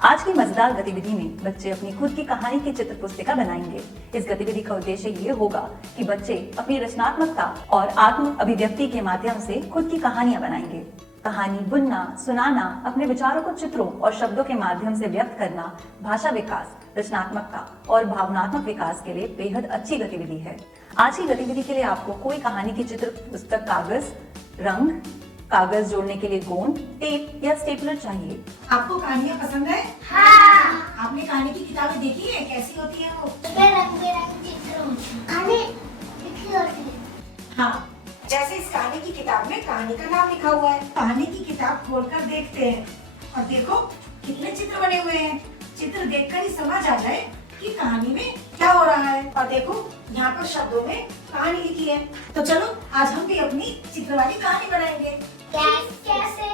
आज की मजेदार गतिविधि में बच्चे अपनी खुद की कहानी की चित्र पुस्तिका बनाएंगे। इस गतिविधि का उद्देश्य ये होगा कि बच्चे अपनी रचनात्मकता और आत्म अभिव्यक्ति के माध्यम से खुद की कहानियां बनाएंगे। कहानी बुनना, सुनाना, अपने विचारों को चित्रों और शब्दों के माध्यम से व्यक्त करना भाषा विकास, रचनात्मकता और भावनात्मक विकास के लिए बेहद अच्छी गतिविधि है। आज की गतिविधि के लिए आपको कोई कहानी की चित्र पुस्तक, कागज, रंग, कागज जोड़ने के लिए गोंद, टेप या स्टेपलर चाहिए। आपको कहानियाँ पसंद है? हाँ। आपने कहानी की किताबें देखी है? कैसी होती है वो? उसमें रंग बिरंगी चित्र कहानी लिखी होती है। हाँ, जैसे इस कहानी की किताब में कहानी का नाम लिखा हुआ है। कहानी की किताब खोलकर देखते हैं और देखो कितने चित्र बने हुए हैं। चित्र देखकर ही समझ आ जाए कि कहानी में क्या हो रहा है। और देखो यहाँ पर शब्दों में कहानी लिखी है। तो चलो आज हम भी अपनी चित्र वाली कहानी बनाएंगे। कैसे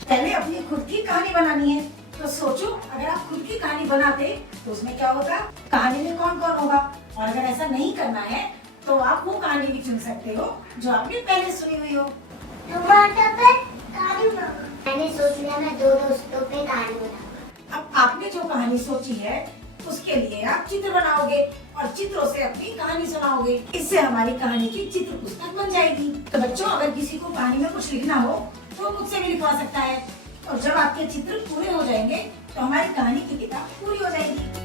पहले अपनी खुद की कहानी बनानी है। तो सोचो अगर आप खुद की कहानी बनाते तो उसमें क्या होगा, कहानी में कौन कौन होगा। और अगर ऐसा नहीं करना है तो आप वो कहानी भी चुन सकते हो जो आपने पहले सुनी हुई हो। टमाटर पे कहानी बनाऊंगा। मैंने सोच लिया मैं दो दोस्तों पे कहानी बनाऊंगा। अब आपने जो कहानी सोची है उसके लिए आप चित्र बनाओगे और चित्रों से अपनी कहानी सुनाओगे। इससे हमारी कहानी की चित्र पुस्तक बन जाएगी। तो बच्चों अगर किसी को कहानी में कुछ लिखना हो तो मुझसे भी लिखवा सकता है। और जब आपके चित्र पूरे हो जाएंगे तो हमारी कहानी की किताब पूरी हो जाएगी।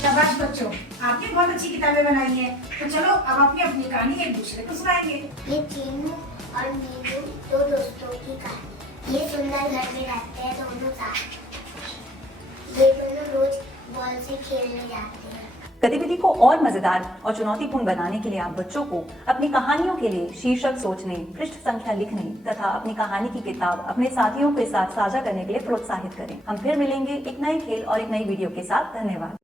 शाबाश बच्चों, आपने बहुत अच्छी किताबें बनाई हैं। तो चलो अब अपनी अपनी कहानी एक दूसरे को सुनाएंगे। ये चीनू और नीलू दो दोस्तों की कहानी। ये सुंदर घर में रहते हैं दोनों साथ। ये दोनों रोज बॉल से खेलने जाते हैं। गतिविधि को और मजेदार और चुनौतीपूर्ण बनाने के लिए आप बच्चों को अपनी कहानियों के लिए शीर्षक सोचने, पृष्ठ संख्या लिखने तथा अपनी कहानी की किताब अपने साथियों के साथ साझा करने के लिए प्रोत्साहित करें। हम फिर मिलेंगे एक नए खेल और एक नई वीडियो के साथ। धन्यवाद।